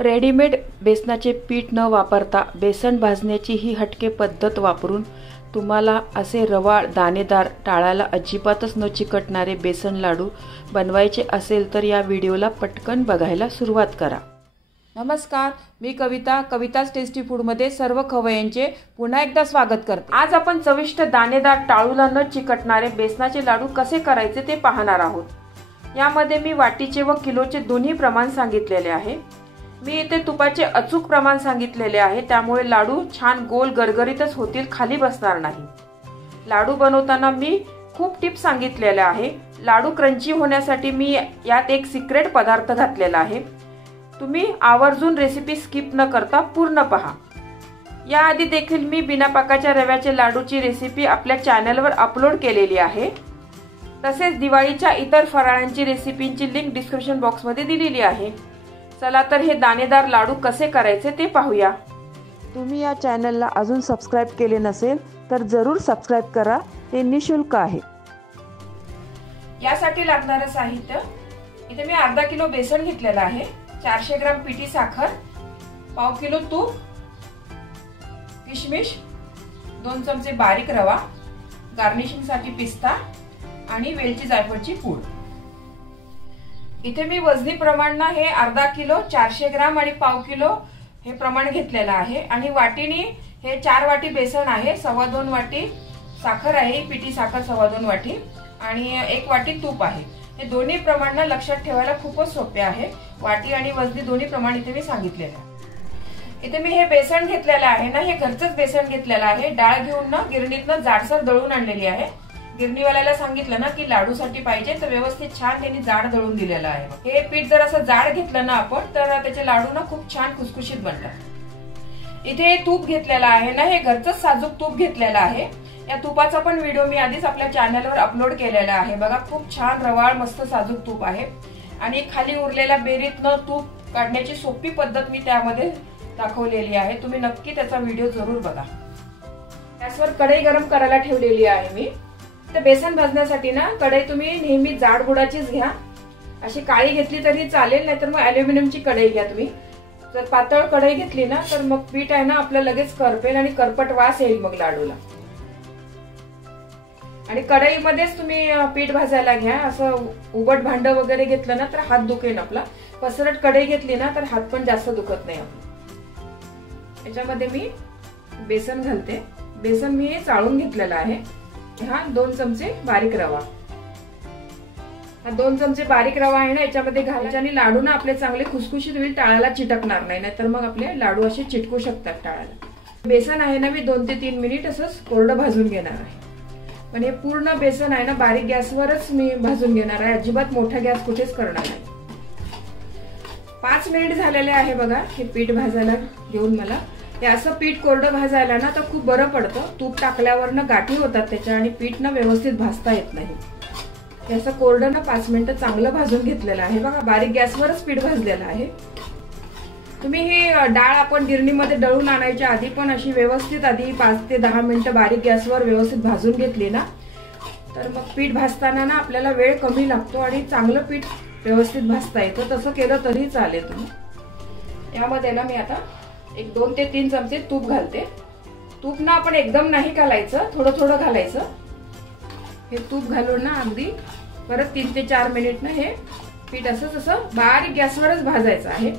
Readymade बेसनाचे पीठ न वापरता बेसन भाजण्याची ही हटके पद्धत वापरून तुम्हाला असे रवाळ दाणेदार टाळाला अजिबातच न चिकटणारे बेसन लाडू बनवायचे असेल तर या व्हिडिओला पटकन बघायला सुरुवात करा। नमस्कार, मी कविताच टेस्टी फूडमध्ये सर्व खवय्यांचे पुन्हा एकदा स्वागत करते। आज आपण चविष्ट दाणेदार टाळूला न चिकटणारे बेसनाचे लाडू कसे करायचे ते पाहणार आहोत। यामध्ये मी वाटीचे व किलोचे दोन्ही प्रमाण सांगितलेले आहे। मी इथे तुपाचे अचूक प्रमाण सांगितलेले आहे, त्यामुळे लाडू छान गोल गरगरीतच होतील, खाली बसणार नाही। लाडू बनवताना मी खूप टिप्स सांगितलेल्या आहे। लाडू क्रंची होण्यासाठी मी यात एक सिक्रेट पदार्थ घातलेला आहे। तुम्ही आवर्जून रेसिपी स्किप न करता पूर्ण पहा। याआधी देखील मी बिना पाकाच्या रव्याचे लाडूची रेसिपी आपल्या चॅनलवर अपलोड केलेली आहे। तसेच दिवाळीच्या इतर फराळांची रेसिपींची लिंक डिस्क्रिप्शन बॉक्समध्ये दिलेली आहे। चला तर हे दाणेदार लाडू कसे करायचे ते पाहूया। तुम्ही या चॅनलला अजून सबस्क्राइब केले नसेल तर जरूर सबस्क्राइब करा, ते निशुल्क आहे। यासाठी लागणारे साहित्य, इथे मी अर्धा किलो बेसन घेतलेला आहे, 400 ग्राम पिठी साखर, पाव किलो तूप, किशमिश, 2 चमचे बारीक रवा, गार्निशिंग साठी पिस्ता आणि वेलची जायफळची पूड। इथे मी वजनी प्रमाण हे अर्धा किलो 400 ग्राम आणि पाव किलो हे प्रमाण घेतलेलं आहे। आणि वाटीने हे 4 वाटी बेसन आहे, 2.25 वाटी साखर आहे, पिठी साखर 2.25 वाटी आणि 1 वाटी तूप आहे। हे दोन्ही प्रमाण लक्षात ठेवायला खूपच सोपे आहे। वाटी आणि वजनी दोन्ही प्रमाण इथे मी सांगितलेले आहे। इथे मी हे बेसन घेतलेलं आहे ना, हे घरचंच बेसन घेतलेलं आहे। डाळ घेऊन ना गिरणीतनं जाडसर दळून आणलेली आहे। गिरणीवाल्याला सांगितलं ना की लाडूसाठी पाहिजे तर व्यवस्थित छान त्यांनी जाड दळून दिलेलं आहे। हे पीठ जर असं जाड घेतलं ना आपण तर त्याचे लाडू ना खूप छान खुसखुशीत बनतात। इथे तूप घेतलेलं आहे ना, हे घरचंच साजूक तूप घेतलेलं आहे। या तुपाचा पण व्हिडिओ मी आधीच आपल्या चॅनलवर अपलोड केलेला आहे। बघा, खूप छान रवाळ मस्त साजूक तूप आहे आणि खाली उरलेल्या बेरीतनं तूप काढण्याची सोपी पद्धत मी त्यामध्ये दाखवलेली आहे। तुम्ही नक्की त्याचा व्हिडिओ जरूर बघा। गॅसवर कढई गरम करायला ठेवलेली आहे मी। तर बेसन भाजण्यासाठी ना कढई तुम्ही नेहमी जाड बुडाचीच घ्या, अशी काळी घेतली तरी चालेल, नाहीतर मग अॅल्युमिनियमची कढई घ्या तुम्ही। जर पातळ कढई घेतली ना तर मग पीठ आहे ना आपलं लगेच करपेल आणि करपट वास येईल मग लाडूला। आणि कढईमध्येच तुम्ही पीठ भाजायला घ्या। असं उबट भांड वगैरे घेतलं ना तर हात दुखेल आपला। पसरट कढई घेतली ना तर हात पण जास्त दुखत नाही आपला। याच्यामध्ये मी बेसन घालते। बेसन मी चाळून घेतलेलं आहे। हा 2 चमचे बारीक रवा, हा 2 चमचे बारीक रवा आहे ना याच्यामध्ये घालायचे आणि लाडू ना आपले चांगले खुसखुशीत होईल, टाळाला चिटकणार नाही, नाहीतर मग आपले लाडू असे चिटकू शकतात टाळाला। बेसन आहे ना मी 2 ते 3 मिनिट असंच कोरडं भाजून घेणार आहे। पण हे पूर्ण बेसन आहे ना बारीक गॅसवरच मी भाजून घेणार आहे, अजिबात मोठा गॅस कुठेच करणार नाही। 5 मिनिट झालेले आहे बघा हे पीठ भाजायला घेऊन मला। हे असं पीठ कोरडं भाजायला ना तर खूप बरं पडतं। तूप टाकल्यावर ना गाठी होतात त्याच्या आणि पीठ ना व्यवस्थित भाजता येत नाही। हे असं कोरडं ना 5 मिनिटं चांगलं भाजून घेतलेलं आहे। बघा, बारीक गॅसवरच पीठ भाजलेलं आहे। तुम्ही ही डाळ आपण गिरणीमध्ये दळून आणायच्या आधी पण अशी व्यवस्थित आधी 5 ते 10 मिनिटं बारीक गॅसवर व्यवस्थित भाजून घेतली ना तर मग पीठ भाजताना ना आपल्याला वेळ कमी लागतो आणि चांगलं पीठ व्यवस्थित भाजता येतं। तसं केलं तरी चालेल तुम्ही। यामध्ये ना मी आता 2 ते 3 चमचे तूप घालते। तूप ना आपण एकदम नाही घालायचं, थोडं थोडं घालायचं। हे तूप घालून ना अगदी परत 3 ते 4 मिनिट ना हे पीठ असं बारीक गॅसवरच भाजायचं आहे।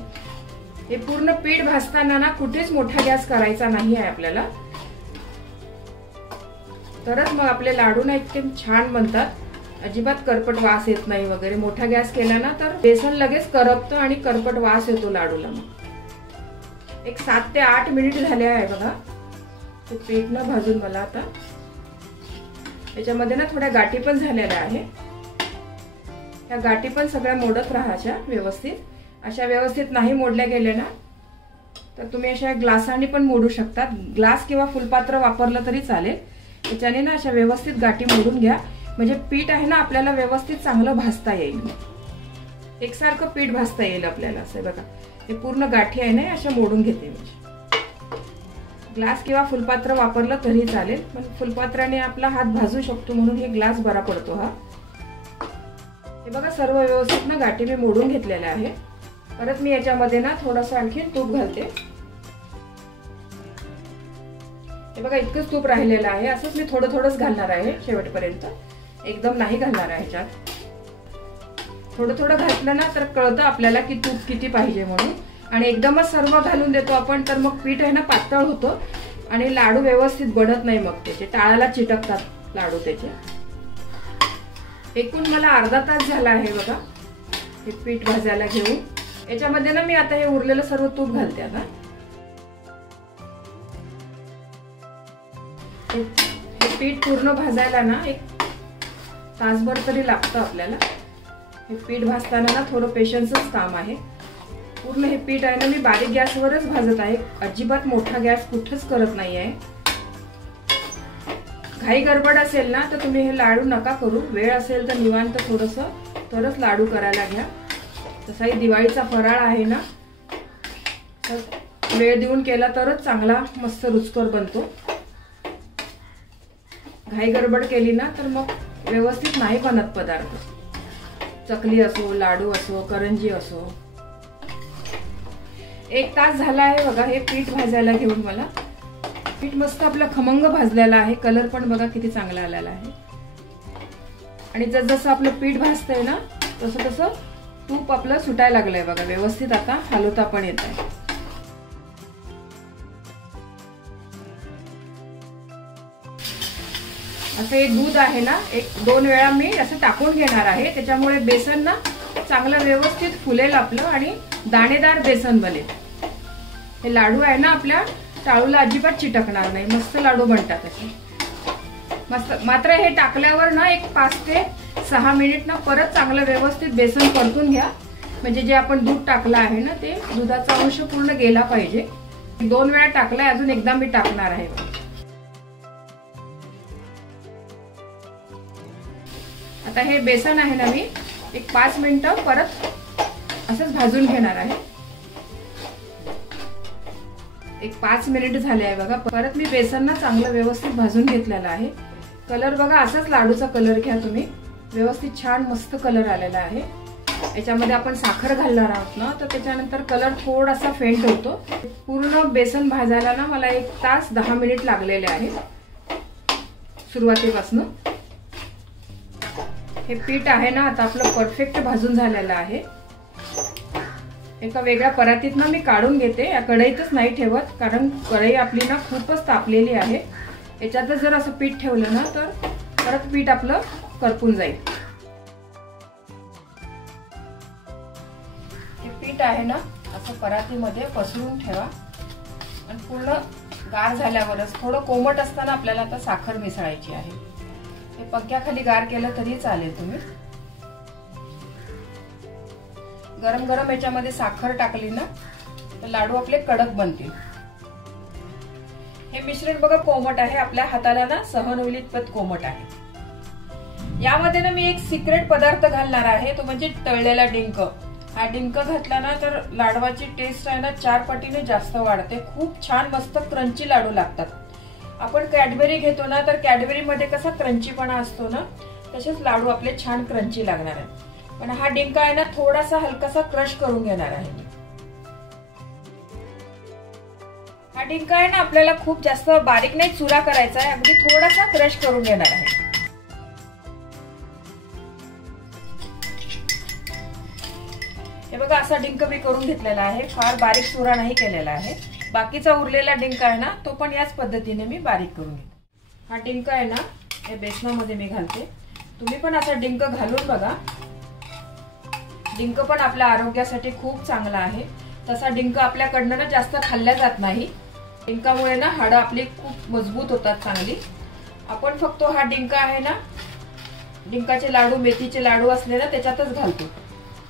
हे पूर्ण पीठ भाजताना ना कुठेच मोठा गॅस करायचा नाही आहे आपल्याला, तरच मग आपले लाडू ना इतके छान बनतात, अजिबात करपट वास येत नाही वगैरे। मोठा गॅस केला ना तर बेसन लगेच करपतं आणि करपट वास येतो लाडूला। मग एक 7 ते 8 मिनिट झाले आहे बघा ते पीठ न भाजून मला। आता याच्यामध्ये ना थोड्या गाठी पण झालेल्या आहे, त्या गाठी पण सगळ्या मोडत राहायच्या व्यवस्थित। अशा व्यवस्थित नाही मोडल्या गेल्या ना तर तुम्ही अशा ग्लासाने पण मोडू शकता, ग्लास किंवा फुलपात्र वापरलं तरी चालेल। याच्याने ना अशा व्यवस्थित गाठी मोडून घ्या, म्हणजे पीठ आहे ना आपल्याला व्यवस्थित चांगलं भाजता येईल, एकसारखं पीठ भाजता येईल आपल्याला। असं बघा हे पूर्ण गाठी आहे ना अशा मोडून घेते। म्हणजे ग्लास किंवा फुलपात्र वापरलं तरी चालेल, पण फुलपात्राने आपला हात भाजू शकतो म्हणून हे ग्लास बरा पडतो हा। हे बघा सर्व व्यवस्थित ना गाठी मी मोडून घेतलेल्या आहे। परत मी याच्यामध्ये ना थोडंसं आणखी तूप घालते. हे बघा इतकंच तूप राहिलेलं आहे. असंच मी थोडंच घालणार आहे शेवटपर्यंत, एकदम नाही घालणार आहे. ह्याच्यात थोडं घातलं ना तर कळतं आपल्याला की तूप किती पाहिजे म्हणून. आणि एकदमच सर्व घालून देतो आपण तर मग पीठ आहे ना पातळ होतं आणि लाडू व्यवस्थित बनत नाही. मग त्याचे टाळाला चिटकतात लाडू त्याचे. एकूण मला अर्धा तास झाला आहे बघा हे पीठ भाजायला घेऊन. याच्यामध्ये ना मी आता हे उरलेलं सर्व तूप घालते. आता हे पीठ पूर्ण भाजायला ना एक तासभर तरी लागतं आपल्याला. हे पीठ भाजताना ना थोडं पेशन्सच काम आहे. पूर्ण हे पीठ आहे ना मी बारीक गॅसवरच भाजत आहे. अजिबात मोठा गॅस कुठंच करत नाही आहे. घाई गडबड असेल ना तर तुम्ही हे लाडू नका करू. वेळ असेल तर निवांत थोडंसं तरच लाडू करायला घ्या. तसाही दिवाळीचा फराळ आहे ना, तर वेळ देऊन केला तरच चांगला मस्त रुचकर बनतो. घाई गडबड केली ना तर मग व्यवस्थित नाही बनत पदार्थ. चकली असो, लाडू असो, करंजी असो. 1 तास झाला आहे बघा हे पीठ भाजायला घेऊन मला. पीठ मस्त आपलं खमंग भाजलेलं आहे. कलर पण बघा किती चांगला आलेला आहे. आणि जसं आपलं पीठ भाजतंय ना तसं तूप आपलं सुटायला लागलंय बघा. व्यवस्थित आता हलवता पण येत आहे. असं हे दूध आहे ना 1-2 वेळा मी असं टाकून घेणार आहे. त्याच्यामुळे बेसन ना चांगलं व्यवस्थित फुलेल आपलं आणि दाणेदार बेसन बनेल. हे लाडू आहे ना आपल्या टाळूला अजिबात चिटकणार नाही. मस्त लाडू बनतात असे मस्त. मात्र हे टाकल्यावर ना एक 5 ते 6 मिनिट ना परत चांगलं व्यवस्थित बेसन परतून घ्या. म्हणजे जे आपण दूध टाकलं आहे ना ते दुधाचा अंश पूर्ण गेला पाहिजे. 2 वेळा टाकलाय, अजून एकदा मी टाकणार आहे. आता हे बेसन आहे ना मी एक 5 मिनिटं परत असंच भाजून घेणार आहे. एक 5 मिनिट झाले आहे बघा. परत मी बेसन ना चांगलं व्यवस्थित भाजून घेतलेलं आहे. कलर बघा असाच लाडूचा कलर घ्या तुम्ही. व्यवस्थित छान मस्त कलर आलेला आहे. याच्यामध्ये आपण साखर घालणार आहोत ना तर त्याच्यानंतर कलर थोडासा फेंट होतो. पूर्ण बेसन भाजायला ना मला 1 तास 10 मिनिट लागलेले आहे सुरुवातीपासून. हे पीठ आहे ना आता आपलं परफेक्ट भाजून झालेलं आहे. एका वेगळ्या परातीत ना मी काढून घेते. या कढईतच नाही ठेवत कारण कढई आपली ना खूपच तापलेली आहे. याच्यातच जर असं पीठ ठेवलं ना तर परत पीठ आपलं करपून जाईल. हे पीठ आहे ना असं परातीमध्ये पसरून ठेवा आणि पूर्ण गार झाल्यावरच थोडं कोमट असताना आपल्याला आता साखर मिसळायची आहे. हे पंख्याखाली गार केलं तरी चालेल. तुम्ही गरम गरम याच्यामध्ये साखर टाकली ना तर लाडू आपले कडक बनतील. हे मिश्रण बघा कोमट आहे. आपल्या हाताला ना सहन होईल इतपत कोमट आहे. यामध्ये ना मी एक सिक्रेट पदार्थ घालणार आहे तो म्हणजे तळलेला डिंक. हा डिंक घातला ना तर लाडवाची टेस्ट आहे ना 4 पटीने जास्त वाढते. खूप छान मस्त क्रंची लाडू लागतात. आपण कॅडबरी घेतो ना तर कॅडबरी मध्ये कसा क्रंचीपणा असतो ना तसेच लाडू आपले छान क्रंची लागणार आहे. पण हा डिंक आहे ना थोडासा हलकासा क्रश करून घेणार आहे. हा डिंक आहे ना आपल्याला खूप जास्त बारीक नाही चुरा करायचा आहे. अगदी थोडासा क्रश करून घेणार आहे. हे बघा असा डिंक मी करून घेतलेला आहे. फार बारीक चुरा नाही केलेला आहे. बाकीचा उरलेला डिंक आहे ना तो पण याच पद्धतीने मी बारीक करून घेते. हा डिंक आहे ना या बेसनामध्ये मी घालते. तुम्ही पण असा डिंक घालून बघा. डिंक पण आपल्या आरोग्यासाठी खूप चांगला आहे. तसा डिंक आपल्याकडनं ना जास्त खाल्ला जात नाही. डिंकामुळे ना हाडं आपली खूप मजबूत होतात चांगली. आपण फक्त हा डिंक आहे ना डिंकाचे लाडू मेथीचे लाडू असले ना त्याच्यातच घालतो.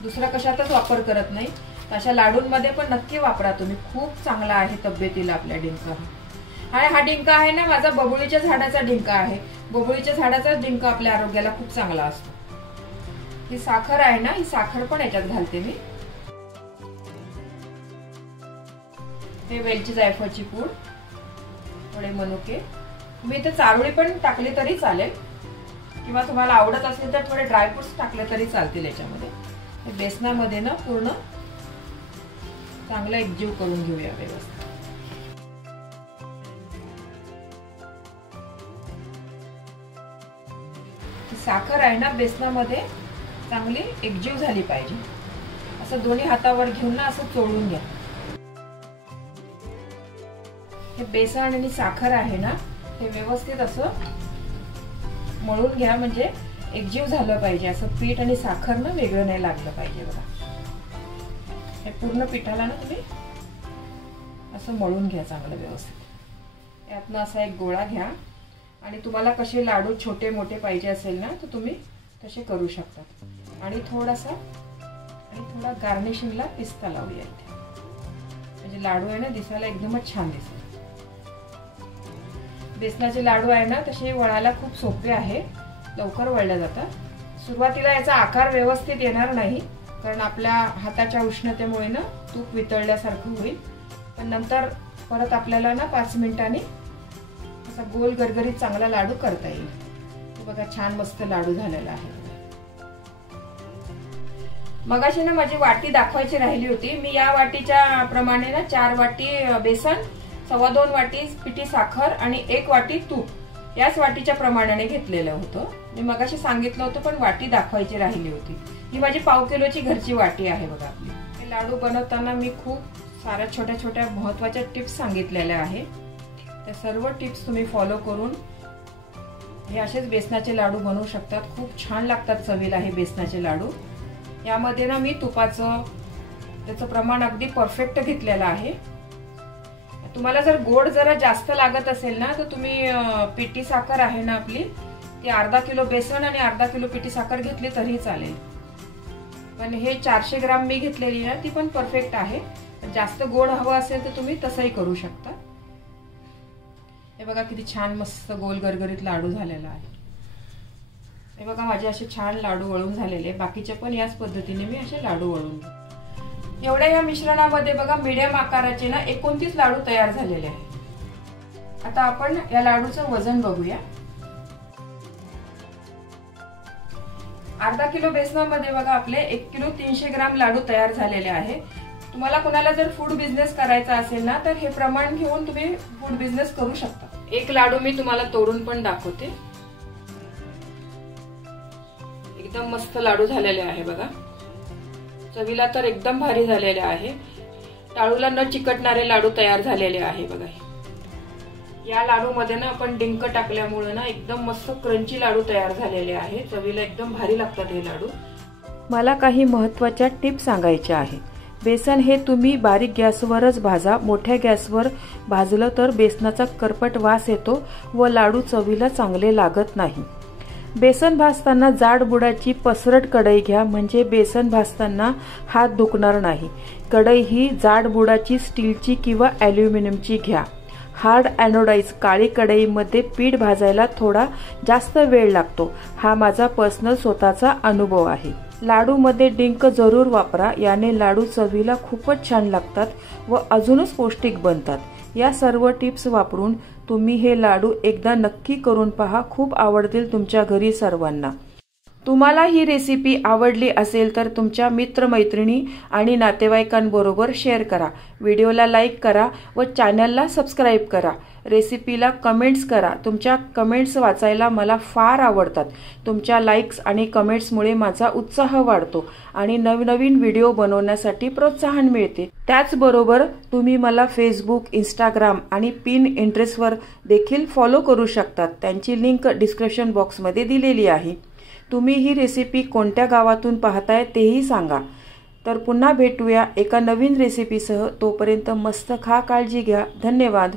दुसरा कशातच वापर करत नाही. अशा लाडूंमध्ये पण नक्की वापरा तुम्ही. खूप चांगला आहे तब्येतीला आपल्या डिंक. हा डिंक आहे ना माझा बबुळीच्या झाडाचा डिंक आहे. बबुळीच्या झाडाचा डिंक आपल्या आरोग्याला खूप चांगला असतो. ही साखर आहे ना ही साखर पण याच्यात घालते मी. हे वेलची जायफळची पूड, थोडे मनुके. तुम्ही इथे चारोळी पण टाकली तरी चालेल किंवा तुम्हाला आवडत असेल तर थोडे ड्रायफ्रुट्स टाकले तरी चालतील याच्यामध्ये. बेसनामध्ये ना पूर्ण चांगला एकजीव करून घेऊया व्यवस्थित. साखर आहे ना बेसनामध्ये चांगली एकजीव झाली पाहिजे. असं दोन्ही हातावर घेऊन ना असं चोळून घ्या. हे बेसन आणि साखर आहे ना हे व्यवस्थित असं मळून घ्या, म्हणजे एकजीव झालं पाहिजे. असं पीठ आणि साखर ना वेगळं नाही लागलं पाहिजे बघा. हे पूर्ण पिठाला ना तुम्ही असं मळून घ्या चांगलं व्यवस्थित. यातनं असा एक गोळा घ्या आणि तुम्हाला कसे लाडू छोटे मोठे पाहिजे असेल ना तर तुम्ही तसे करू शकता. आणि थोडा गार्निशिंगला पिस्ता लावूया इथे, म्हणजे लाडू आहे ना दिसायला एकदमच छान दिसेल. बेसनाचे लाडू आहे ना तसे वळायला खूप सोपे आहे, लवकर वळले जातात. सुरुवातीला याचा आकार व्यवस्थित येणार नाही, कारण आपल्या हाताच्या उष्णतेमुळे ना तूप वितळल्यासारखं होईल. पण नंतर परत आपल्याला ना 5 मिनिटांनी असा गोल गरगरीत चांगला लाडू करता येईल. बघा छान मस्त लाडू झालेला आहे. मगाशी ना माझी वाटी दाखवायची राहिली होती. मी या वाटीच्या प्रमाणे ना 4 वाटी बेसन, 2.25 वाटी पिठी साखर आणि 1 वाटी तूप याच वाटीच्या प्रमाणाने घेतलेलं होतं. मी मगाशी सांगितलं होतं पण वाटी दाखवायची राहिली होती. ही माझी 1/2 किलोची घरची वाटी आहे बघा आपली. हे लाडू बनवताना मी खूप साऱ्या छोट्या छोट्या महत्त्वाच्या टिप्स सांगितलेल्या आहे. त्या सर्व टिप्स तुम्ही फॉलो करून हे असेच बेसनाचे लाडू बनवू शकतात. खूप छान लागतात चवीला हे बेसनाचे लाडू. यामध्ये ना मी तुपाचं त्याचं प्रमाण अगदी परफेक्ट घेतलेलं आहे. तुम्हाला जर गोड जरा जास्त लागत असेल ना तर तुम्ही पिठी साखर आहे ना आपली ती अर्धा किलो बेसन आणि अर्धा किलो पिठी साखर घेतली तरी चालेल. पण हे 400 ग्राम मी घेतलेली ना ती पण परफेक्ट आहे. जास्त गोड हवं असेल तर तुम्ही तसंही करू शकता. हे बघा किती छान मस्त गोल गरगरीत लाडू झालेला आहे. हे बघा माझे असे छान लाडू वळून झालेले. बाकीचे पण याच पद्धतीने मी असे लाडू वळून. एवढ्या या मिश्रणामध्ये बघा मीडियम आकाराचे ना 29 लाडू तयार झालेले आहेत. आता आपण या लाडूचं वजन बघूया. अर्धा किलो बेसनामध्ये बघा आपले 1 किलो 300 ग्राम लाडू तयार झालेले आहे. तुम्हाला कोणाला जर फूड बिझनेस करायचा असेल ना तर हे प्रमाण घेऊन तुम्ही फूड बिझनेस करू शकता. एक लाडू मी तुम्हाला तोडून पण दाखवते. एकदम मस्त लाडू झालेले आहे बघा. चवीला तर एकदम भारी झालेले आहे. टाळूला न चिकटणारे लाडू तयार झालेले आहे बघा. या लाडू मध्ये ना आपण डिंक टाकल्यामुळे ना एकदम मस्त क्रंची लाडू तयार झालेले आहे. चवीला एकदम भारी लागतात हे लाडू. मला काही महत्त्वाच्या टिप्स सांगायच्या आहे. बेसन हे तुम्ही बारीक गॅसवरच भाजा. मोठ्या गॅसवर भाजलं तर बेसनाचा करपट वास येतो व लाडू चवीला चांगले लागत नाही. बेसन भाजताना जाड बुडाची पसरट कढई घ्या, म्हणजे बेसन भाजताना हात दुखणार नाही. कढई ही जाड बुडाची स्टीलची किंवा ॲल्युमिनियमची घ्या. हार्ड एनोडाइज काळी कढईमध्ये पीठ भाजायला थोडा जास्त वेळ लागतो. हा माझा पर्सनल स्वतःचा अनुभव आहे. लाडूमध्ये डिंक जरूर वापरा. याने लाडू चवीला खूपच छान लागतात व अजूनच पौष्टिक बनतात. या सर्व टिप्स वापरून तुम्ही हे लाडू एकदा नक्की करून पहा. खूप आवडतील तुमच्या घरी सर्वांना. तुम्हाला ही रेसिपी आवडली असेल तर तुमच्या मित्रमैत्रिणी आणि नातेवाईकांबरोबर शेअर करा. व्हिडिओला लाईक करा व चॅनलला सबस्क्राईब करा. रेसिपीला कमेंट्स करा. तुमच्या कमेंट्स वाचायला मला फार आवडतात. तुमच्या लाईक्स आणि कमेंट्समुळे माझा उत्साह वाढतो आणि नवनवीन व्हिडिओ बनवण्यासाठी प्रोत्साहन मिळते. त्याचबरोबर तुम्ही मला फेसबुक, इंस्टाग्राम आणि पिनट्रेस्टवर देखील फॉलो करू शकतात. त्यांची लिंक डिस्क्रिप्शन बॉक्समध्ये दिलेली आहे. तुम्ही ही रेसिपी कोणत्या गावातून पाहताय तेही सांगा. तर पुन्हा भेटूया एका नवीन रेसिपीसह. तोपर्यंत मस्त खा, काळजी घ्या. धन्यवाद.